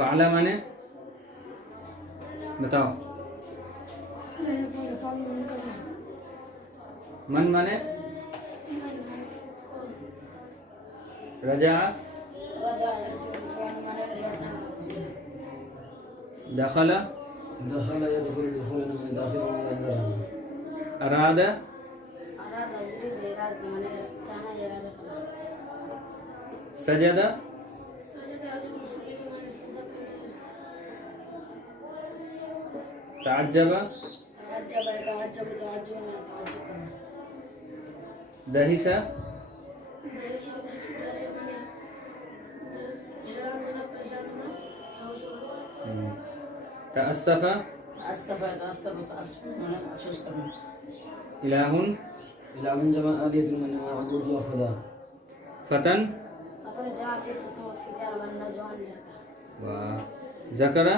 फ़अला माने बताओ। मन माने रजा। दखला दखल यदखुल दुखूलन माने दाखिल माने अंदर आना। अरादा सजदा ताज्जबा दहिशा तअस्सफा इलाहुन इलाहुन जमा आदियतुल माने माबूद व खुदा। फतन वाह। ज़करा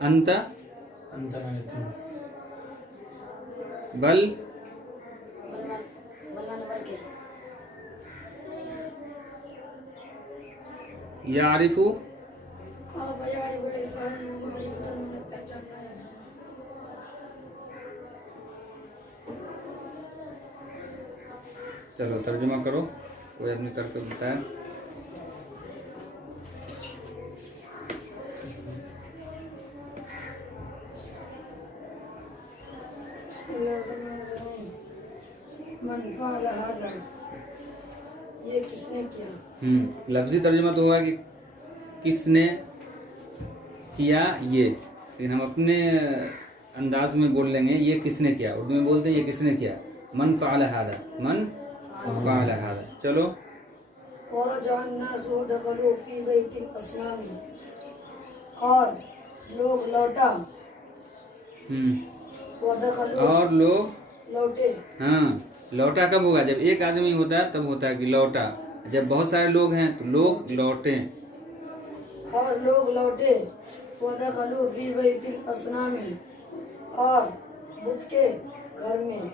अंत अंत माने तुम। बल यारिफु चलो तर्जुमा करो, कोई आदमी करके बताया। मन फ़अल हाज़ा, ये किसने किया। लफ्जी तर्जुमा तो हुआ कि किसने किया ये, लेकिन हम अपने अंदाज में बोल लेंगे ये किसने किया। उर्दू में बोलते हैं ये किसने किया। मन फ़अल हाज़ा, मन फ़अल हाज़ा। चलो वरजअन्नासु दखलू फ़ी बैतिल अस्नामी, और लोग लौटा। वदखलू और लोग लौटे। हाँ, लौटा कब होगा? जब एक आदमी होता है तब होता है कि लौटा। जब बहुत सारे लोग हैं तो लोग लौटे। और लोग लौटे। वदखलू फ़ी बैतिल अस्नामी, और बुत के घर में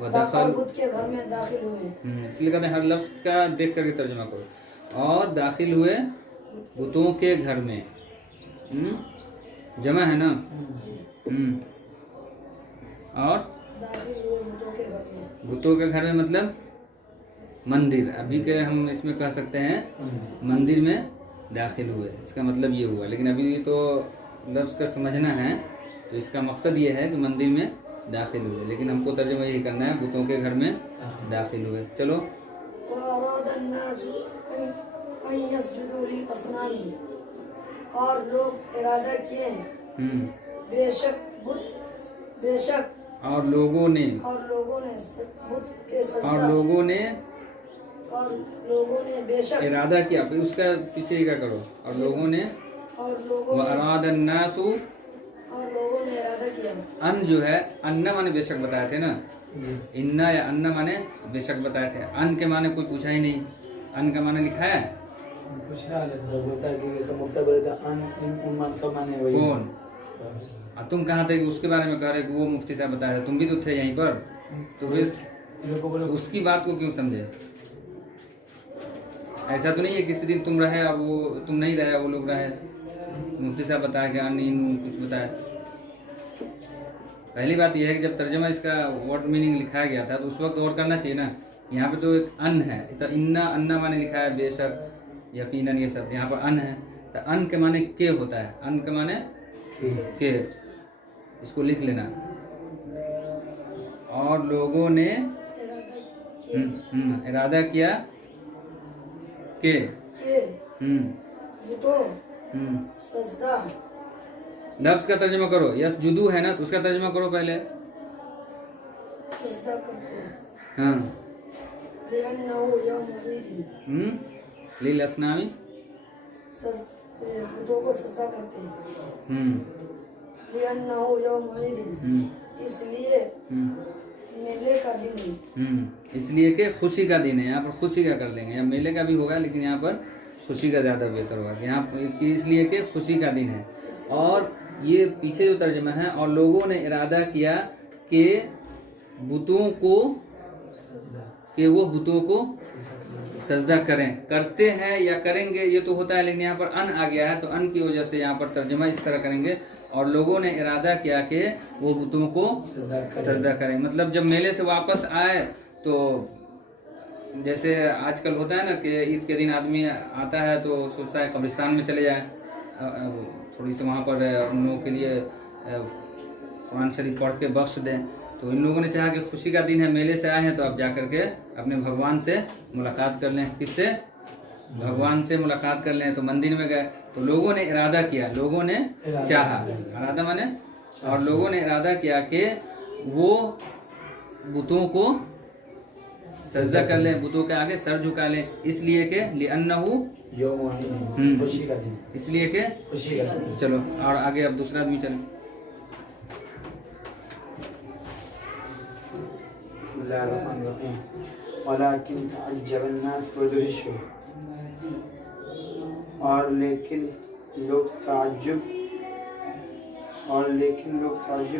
वदखल बुत के घर में दाखिल हुए। इसलिए कहते हैं हर लफ्ज का देख करके तर्जुमा करो। और दाखिल हुए बुतों के घर में। जमा है ना। और दाखिल हुए बुतों के घर में। बुतों के घर में मतलब मंदिर। अभी के हम इसमें कह सकते हैं मंदिर में दाखिल हुए, इसका मतलब ये हुआ। लेकिन अभी तो लफ्ज़ का समझना है, तो इसका मकसद ये है कि मंदिर में दाखिल हुए, लेकिन हमको तर्जुमा यही करना है बुतों के घर में दाखिल हुए। चलो वअरादन्नासु अन यस्जुदू लिल अस्नामी, और लोग इरादा किए बेशक और लोगों ने बुत के सजदा, और लोगों ने बेशक इरादा किया। फिर उसका पीछे क्या करो। और लोगों ने वअरादन्नासु, और लोगों ने इरादा किया। अन जो है अन्ना माने बेशक बताए थे ना। इन्ना या अन्ना माने बेशक बताए थे। अन के माने कोई पूछा ही नहीं। अन का माने लिखा है कुछ ना बोलता है कि तो मुफ्ता बोलता अन इन उन मान सब माने वही। कौन? तुम कहाँ थे कि उसके बारे में कह रहे कि वो मुफ्ती साहब बताया था। तुम भी तो थे यहीं पर, तो फिर उसकी बात को क्यों समझे? ऐसा तो नहीं है किसी दिन तुम रहे और वो तुम नहीं रहे, वो लोग रहे। मुफ्ती साहब बताया कि अन इन कुछ बताया। पहली बात यह है कि जब तर्जमा इसका वर्ड मीनिंग लिखाया गया था तो उस वक्त और करना चाहिए ना। यहाँ पे तो एक अन है, तो इन्ना अन्ना माने लिखा है बेशक यकीनन ये सब। यहाँ पर अन है तो अन के माने के होता है। अन के माने के, इसको लिख लेना। और लोगों ने इरादा किया के सजदा। लफ्ज का तर्जुमा करो। यस जुदू है ना, तो उसका तर्जुमा करो पहले। सजदा करते हैं। हाँ लिअन्नहु यौम ईद, लील असनामी, बुतों को सजदा करते हैं। लिअन्नहु यौम ईद, इसलिए मेले का दिन है। इसलिए कि खुशी का दिन है। यहाँ पर खुशी का कर लेंगे, या मेले का भी होगा लेकिन यहाँ पर खुशी का ज़्यादा बेहतर होगा। यहाँ कि इसलिए कि खुशी का दिन है। और ये पीछे जो तर्जुमा है, और लोगों ने इरादा किया के बुतों को, कि वो बुतों को सजदा करें, करते हैं या करेंगे ये तो होता है, लेकिन यहाँ पर अन आ गया है तो अन की वजह से यहाँ पर तर्जमा इस तरह करेंगे। और लोगों ने इरादा किया कि वो बुतों को सजदा करें, मतलब जब मेले से वापस आए तो जैसे आजकल होता है ना कि ईद के दिन आदमी आता है तो सोचता है कब्रिस्तान में चले जाए, थोड़ी सी वहाँ पर उन लोगों के लिए कुरान शरीफ पढ़ के बख्श दें। तो इन लोगों ने चाहा कि खुशी का दिन है, मेले से आए हैं तो अब जा करके अपने भगवान से मुलाकात कर लें। किससे? भगवान से मुलाकात कर लें। तो मंदिर में गए तो लोगों ने इरादा किया, लोगों ने चाहा, इरादा माने, और लोगों ने इरादा किया कि वो बुतों को सजदा कर लें, बुतों के आगे सर झुका लें, इसलिए कि लिअन्नहु खुशी का दिन, इसलिए कि खुशी का दिन। चलो और आगे अब दूसरा आदमी चले। वलाकिन तअज्जबन नास वदहिशु, और लेकिन लोग ताज्जुब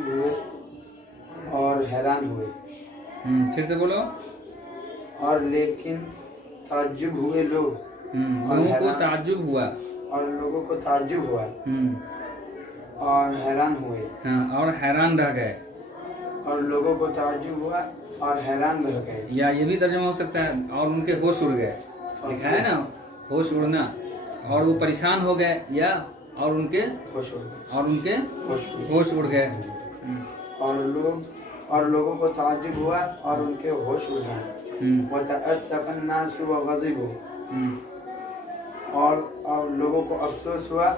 हुए और हैरान हुए। फिर से बोलो। और लेकिन ताज्जुब हुए लोग, लोगों को ताज्जुब हुआ, और लोगों को ताज्जुब हुआ और हैरान हुए। हाँ, और हैरान रह गए, और लोगों को ताज्जुब हुआ और हैरान रह गए। या ये भी तर्जुमा हो सकता है और उनके होश उड़ गए, लिखा है ना होश उड़ना, और वो परेशान हो गए, या और उनके होश होश उड़ गए। और लोगों को ताज्जुब हुआ और उनके होश उड़ गए। वतअस्सफ़न नासु वग़ज़िबू, और लोगों को अफसोस हुआ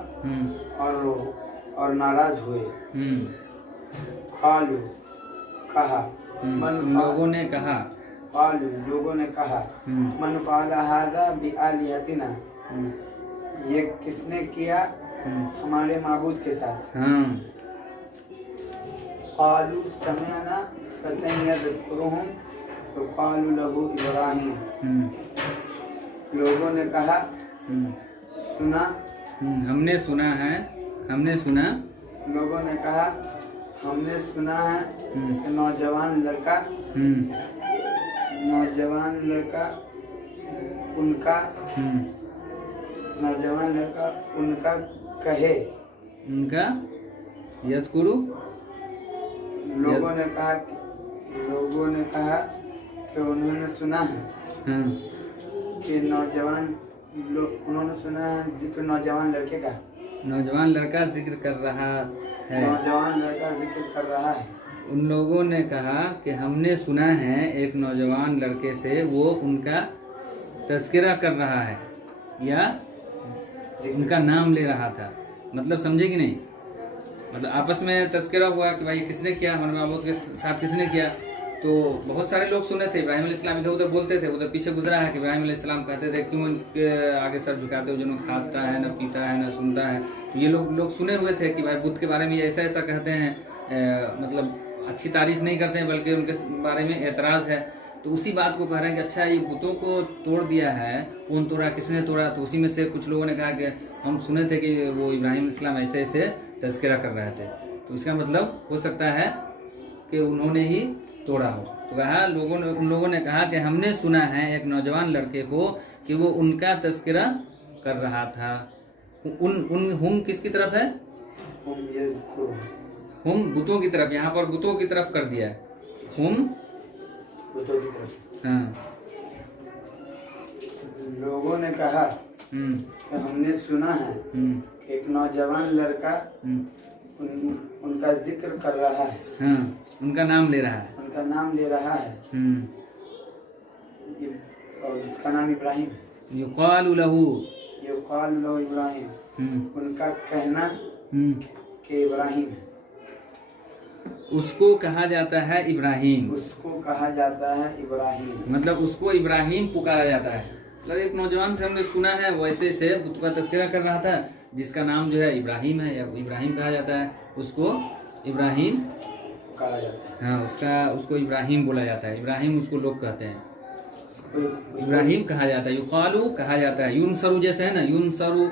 और नाराज हुए। क़ालू, कहा, लोगों ने कहा, क़ालू, लोगों ने कहा, मन फ़अला हाज़ा बिआलिहतिना, ये किसने किया हमारे माबूद के साथ। क़ालू समिअना फ़तन यज़कुरुहुम तो क़ालू लहू इब्राहीम, लोगों ने कहा सुना, हमने सुना है, हमने सुना, लोगों ने कहा हमने सुना है कि नौजवान लड़का उनका कहे, उनका यज़कुरु, लोगों ने कहा कि उन्होंने सुना है कि उन्होंने सुना है जिक्र नौजवान लड़के का, नौजवान लड़का जिक्र कर रहा है, नौजवान लड़का जिक्र कर रहा है। उन लोगों ने कहा कि हमने सुना है एक नौजवान लड़के से वो उनका तज़किरा कर रहा है या उनका नाम ले रहा था। मतलब समझे कि नहीं, मतलब आपस में तज़किरा हुआ कि भाई किसने किया, हमारे माबूद के साथ किसने किया। तो बहुत सारे लोग सुने थे, इब्राहिम अलैहिस्सलाम इधर उधर बोलते थे, उधर पीछे गुजरा है कि इब्राहिम अलैहिस्सलाम कहते थे क्यों इनके आगे सर झुकाते हो, जो न खाता है, न पीता है, न सुनता है। तो ये लोग सुने हुए थे कि भाई बुद्ध के बारे में ऐसा ऐसा कहते हैं, मतलब अच्छी तारीफ नहीं करते हैं बल्कि उनके बारे में एतराज़ है। तो उसी बात को कह रहे हैं कि अच्छा ये बुतों को तोड़ दिया है, कौन तोड़ा, किसने तोड़ा। तो उसी में से कुछ लोगों ने कहा कि हम सुने थे कि वो इब्राहिम अलैहिस्सलाम ऐसे ऐसे तज़किरा कर रहे थे। तो इसका मतलब हो सकता है कि उन्होंने ही तोड़ा हो। तो कहा उन लोगों ने कहा कि हमने सुना है एक नौजवान लड़के को कि वो उनका तज़किरा कर रहा था। हम किसकी तरफ है? हम बुतों की तरफ, यहाँ पर बुतों की तरफ कर दिया है, हम बुतों की तरफ। हाँ, लोगों ने कहा कि हमने सुना है कि एक नौजवान लड़का उनका जिक्र कर रहा है, हाँ, उनका नाम ले रहा है, उनका नाम ले रहा है, और इसका नाम इब्राहिम है। युक़ालु लहू इब्राहिम, उनका कहना कि इब्राहिम है, उसको कहा जाता है इब्राहिम, उसको कहा जाता है इब्राहिम, मतलब उसको इब्राहिम पुकारा जाता है। मतलब एक नौजवान से हमने सुना है वैसे से बुत का तज़किरा कर रहा था जिसका नाम जो है इब्राहिम है या इब्राहिम कहा जाता है, उसको इब्राहिम कहा जाता है। हाँ, उसको इब्राहिम बोला जाता है, इब्राहिम उसको लोग कहते हैं, इब्राहिम कहा जाता है। युक़ालु कहा जाता है, यूनसरु जैसे है ना, यूनसरु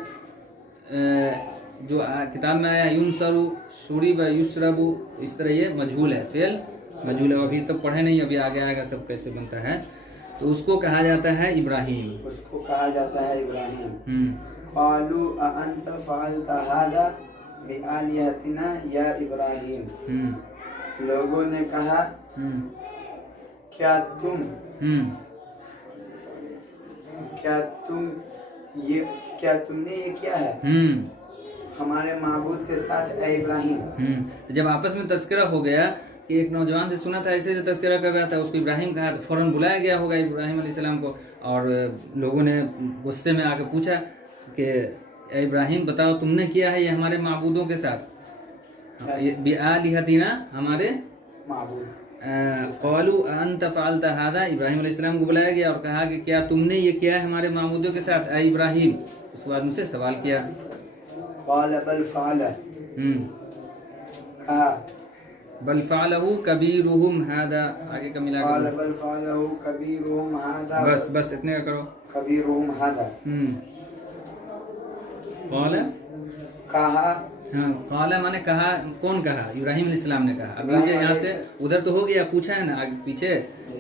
जो किताब में आया युनसरु, शुरी व युशरबु, इस तरह ये मजहूल है, फेल मजहूल है। अभी तक पढ़े नहीं, अभी आगे आएगा सब कैसे बनता है। तो उसको कहा जाता है इब्राहिम, उसको कहा जाता है इब्राहिम। क़ालू अअंत फ़अलत हाज़ा बिआलिहतिना या इब्राहिम, लोगों ने कहा क्या तुमने ये किया है हमारे माबूद के साथ ए इब्राहिम। जब आपस में तस्करा हो गया कि एक नौजवान से सुना था ऐसे तस्करा कर रहा था, उसको इब्राहिम कहा, तो फौरन बुलाया गया होगा इब्राहिम अलैहिस्सलाम को, और लोगों ने गुस्से में आके पूछा कि ए इब्राहिम बताओ तुमने किया है ये हमारे माबूदों के साथ, बिआलिहतिना हमारे माबूद। क़ालू अअंत फ़अलत हाज़ा, इब्राहिम अलैहिस्सलाम को बुलाया गया और कहा कि क्या तुमने ये किया है हमारे माबूदों के साथ ए इब्राहिम। उसके बाद उनसे सवाल किया, क़ाल बल फ़अल, कहा बल फ़अलहु कबीरुहुम हाज़ा, आगे का मिला क़ाल बल फ़अलहु कबीरुहुम हाज़ा, बस इतने का करो। कबीरुहुम हाज़ा, क़ाल, कहा, हाँ क़ाल माने कहा, कौन कहा? इब्राहिम अलैहिस्सलाम ने कहा। अब नीचे यहाँ से उधर तो हो गया, पूछा है ना आगे पीछे,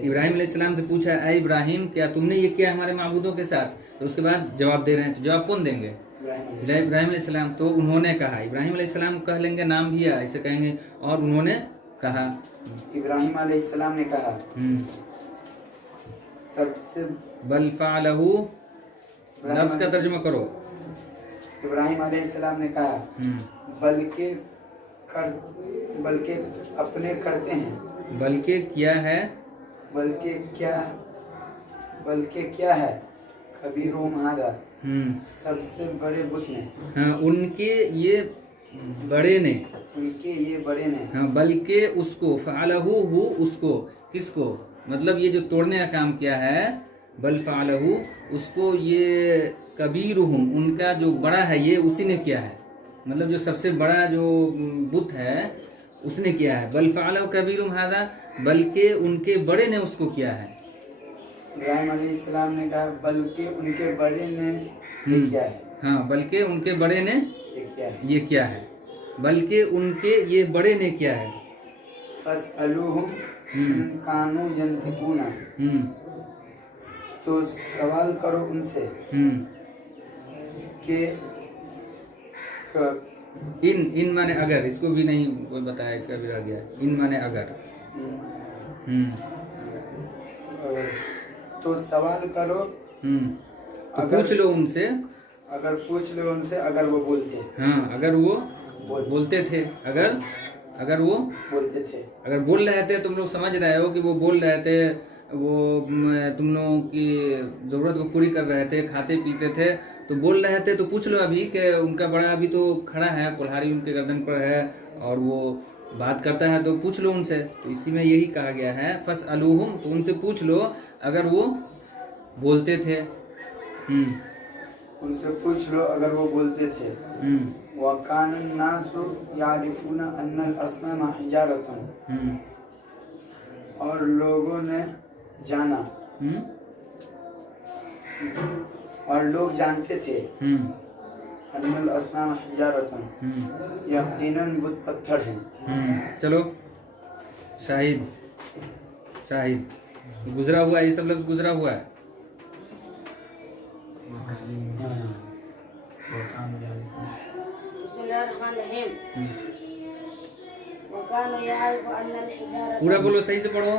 इब्राहिम अलैहिस्सलाम से पूछा ए इब्राहिम क्या तुमने ये किया हमारे माबूदों के साथ, तो उसके बाद जवाब दे रहे हैं, तो जवाब कौन देंगे? इब्राहिम अलैहिस्सलाम। तो उन्होंने कहा, इब्राहिम अलैहिस्सलाम कह लेंगे, नाम भी है ऐसे कहेंगे, और उन्होंने कहा, इब्राहिम अलैहिस्सलाम ने कहा, सबसे बल फ़अलहु, लफ्ज़ का तर्जुमा करो। इब्राहिम अलैहिस्सलाम ने कहा बल्कि अपने करते हैं, बल्कि क्या है, बल्कि क्या है कबीरुहुम हाज़ा, सबसे बड़े बुत ने, हाँ उनके ये बड़े ने, हाँ बल्कि उसको, फ़अलहु हु उसको, किसको, मतलब ये जो तोड़ने का काम किया है, बल फ़अलहु उसको, ये कबीरुहुम उनका जो बड़ा है ये उसी ने किया है, मतलब जो सबसे बड़ा जो बुत है उसने किया है। बल फ़अलहु कबीरुहुम हाज़ा, बल्कि उनके बड़े ने उसको किया है। इब्राहिम अलैहिस्सलाम ने कहा बल्कि उनके बड़े ने ये किया है, हाँ बल्कि उनके बड़े ने ये किया है, बल्कि उनके ये बड़े ने किया है। फस्अलूहुम इन कानू यंतिकूना, तो सवाल करो उनसे कि इन माने अगर, इसको भी नहीं कोई बताया, इसका भी रह गया, इन माने अगर। तो सवाल करो, तो पूछ लो उनसे, अगर पूछ लो उनसे, अगर वो बोलते, हाँ अगर वो बोलते थे, अगर वो बोलते थे, अगर बोल रहे थे, तुम लोग समझ रहे हो कि वो बोल रहे थे, वो तुम लोगों की ज़रूरत को पूरी कर रहे थे, खाते पीते थे, तो बोल रहे थे, तो पूछ लो अभी कि उनका बड़ा अभी तो खड़ा है, कुल्हाड़ी उनके गर्दन पर है और वो बात करता है, तो पूछ लो उनसे। तो इसी में यही कहा गया है फस्अलूहुम, तो उनसे पूछ लो अगर वो बोलते थे। उनसे पूछ लो अगर वो बोलते थे। वकान नासु यारिफूना अन्नल अस्नाम हिजारतुन, और लोगों ने जाना, और लोग जानते थे, अन्नल अस्नाम हिजारतुन, यकीनन बुत पत्थर हैं। चलो शाहिद गुजरा हुआ, ये सब लफ्ज गुजरा हुआ है। पूरा बोलो, सही से पढ़ो।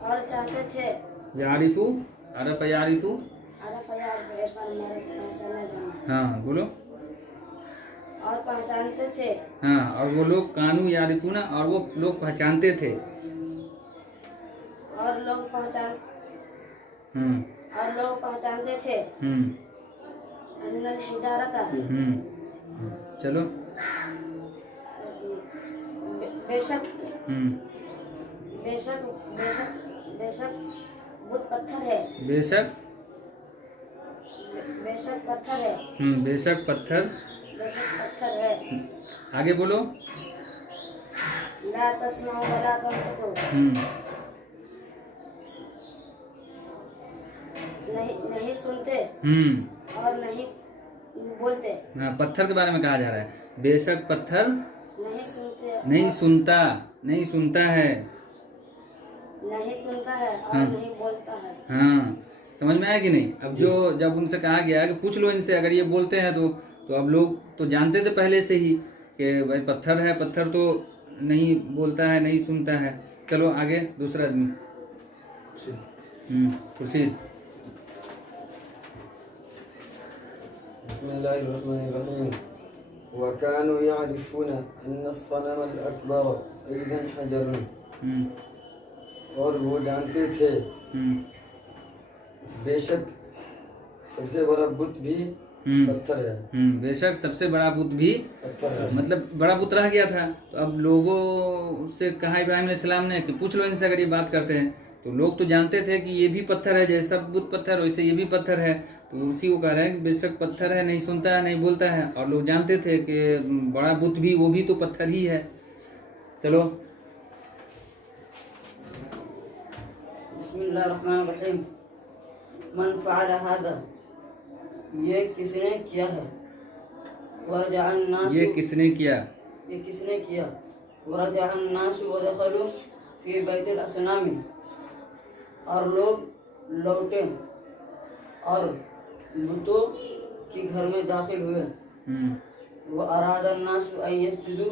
और चाहते थे, यारिफू, अरफ यारिफू, हाँ बोलो, और पहचानते थे, हाँ और वो लोग कानू यारिफू ना, और वो लोग पहचानते थे, और लोग पहचानते थे, अन्नल हिजारता, चलो, बेशक बुत पत्थर है, बेशक पत्थर है, बेशक पत्थर बेशक पत्थर है। आगे बोलो। ला तस्माउ वला तंतुकु, नहीं सुनते और नहीं बोलते। हाँ, पत्थर के बारे में कहा जा रहा है, बेशक पत्थर नहीं सुनते, नहीं सुनता है, नहीं सुनता है और हाँ। नहीं बोलता है। हाँ, समझ में आया कि नहीं? अब जो जब उनसे कहा गया कि पूछ लो इनसे, अगर ये बोलते हैं तो अब लोग तो जानते थे पहले से ही कि भाई पत्थर है, पत्थर तो नहीं बोलता है, नहीं सुनता है। चलो आगे दूसरा आदमी। खुर्शीद। बिस्मिल्लाहिर्रहमानिर्रहीम। वकानु यारिफूना अन्ना सनम अल-अकबर ऐदन हजरुन, और वो जानते थे बेशक सबसे बड़ा बुत भी पत्थर है। बेशक सबसे बड़ा बुत भी पत्थर है। मतलब बड़ा बुत रह गया था। तो अब लोगों से कहा इब्राहिम अलैहिस्सलाम ने कि पूछ लो इनसे अगर ये बात करते हैं। तो लोग तो जानते थे कि ये भी पत्थर है, जैसे सब बुत पत्थर वैसे ये भी पत्थर है। तो उसी को कह रहा है कि बेशक पत्थर है, नहीं सुनता है, नहीं बोलता है। और लोग जानते थे कि बड़ा बुत भी वो भी तो पत्थर ही है। चलो। बिस्मिल्लाहिर्रहमानिर्रहीम। मन फ़अल हादा, ये किसने किया है। वरजअन नासु, ये किसने किया? ये किसने किया। वरजअन नासु वदखलू फी बैतिल असनामी, और लोग लौटे और बुतों के घर में दाखिल हुए। व अरादा नासु अन यस्जुदू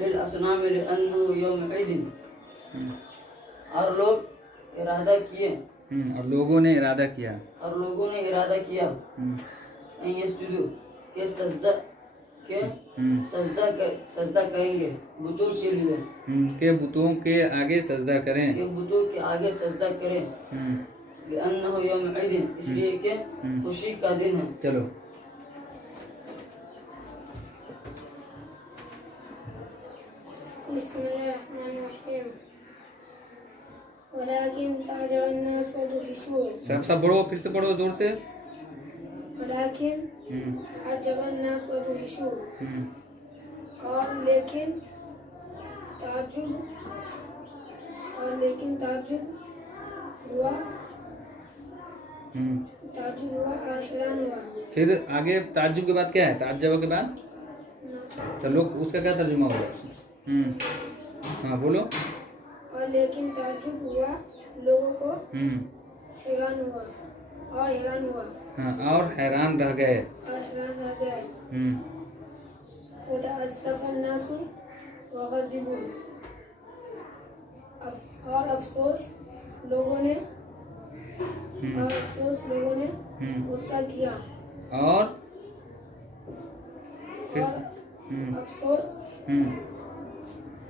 लिल असनामी लिअन्नहु यौम ईदिन, और लोग इरादा किए, और लोगों ने इरादा किया, अन यस्जुदू के सजदा करेंगे बुतों के लिए, के बुतों के आगे सजदा करें, के बुतों के आगे सजदा करें। लिअन्नहु यौम ईदिन, इसलिए कि खुशी का दिन है। चलो। बिस्मिल्लाहिर्रहमानिर्रहीम। वलाकिन ताजअन नास वदहिशून, सब पढ़ो, फिर से पढ़ो जोर से। वलाकिन ताजअन नास वदहिशून, और लेकिन ताज्जुब हुआ और हैरान हुआ। फिर आगे ताज्जुब के बाद क्या है? ताज्जुब के बाद तो लोग उसका क्या तर्जुमा होगा? हाँ बोलो। और लेकिन ताज्जुब हुआ, लोगों को हैरान हुआ हाँ, और हैरान रह गए। वतअस्सफ़ अन्नासु वग़ज़िबू, और अफसोस लोगों ने गुस्सा किया। और फिर अफसोस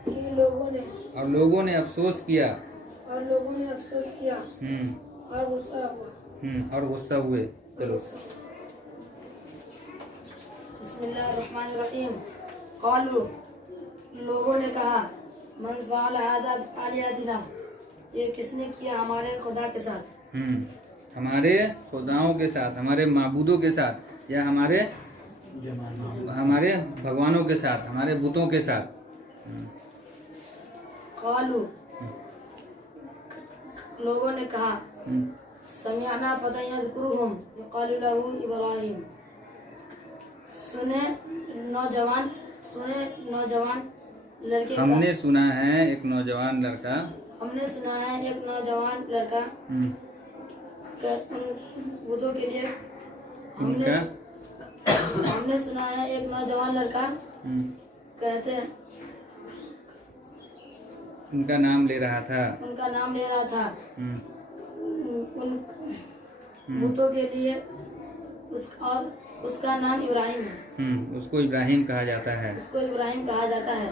कि लोगों ने और लोगों ने अफसोस किया और गुस्सा हुए। चलो। बिस्मिल्लाहिर्रहमानिर्रहीम। क़ालू, लोगों ने कहा, मन फ़अल हाज़ा बिआलिहतिना, ये किसने किया हमारे खुदा के साथ। हमारे खुदाओं के साथ, हमारे माबूदों के साथ, या हमारे भगवानों के साथ, हमारे बुतों के साथ। क़ालू, लोगों ने कहा, समिअना फ़तन यज़कुरुहुम युक़ालु लहू इब्राहीम, सुने नौजवान लड़के का, हमने सुना है एक नौजवान लड़का बुतों के लिए हमने सुना है एक नौजवान लड़का कहते उनका नाम ले रहा था उन बुतों के लिए और उसका नाम इब्राहिम है। उसको इब्राहिम कहा जाता है।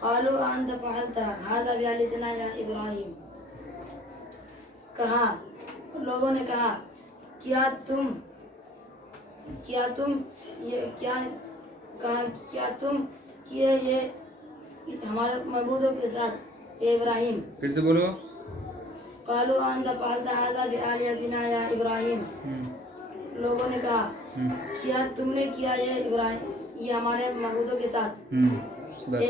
क़ालू अंत फ़अलता हाज़ा बिआलिहतिना या इब्राहिम, कहा, लोगों ने कहा, क्या तुम किए ये हमारे मबूदों के साथ ये इब्राहिम। फिर से बोलो। क़ालू अंत फ़अलता हाज़ा बिआलिहतिना या इब्राहिम, लोगों ने कहा, क्या तुमने किया ये हमारे मबूदों के साथ बस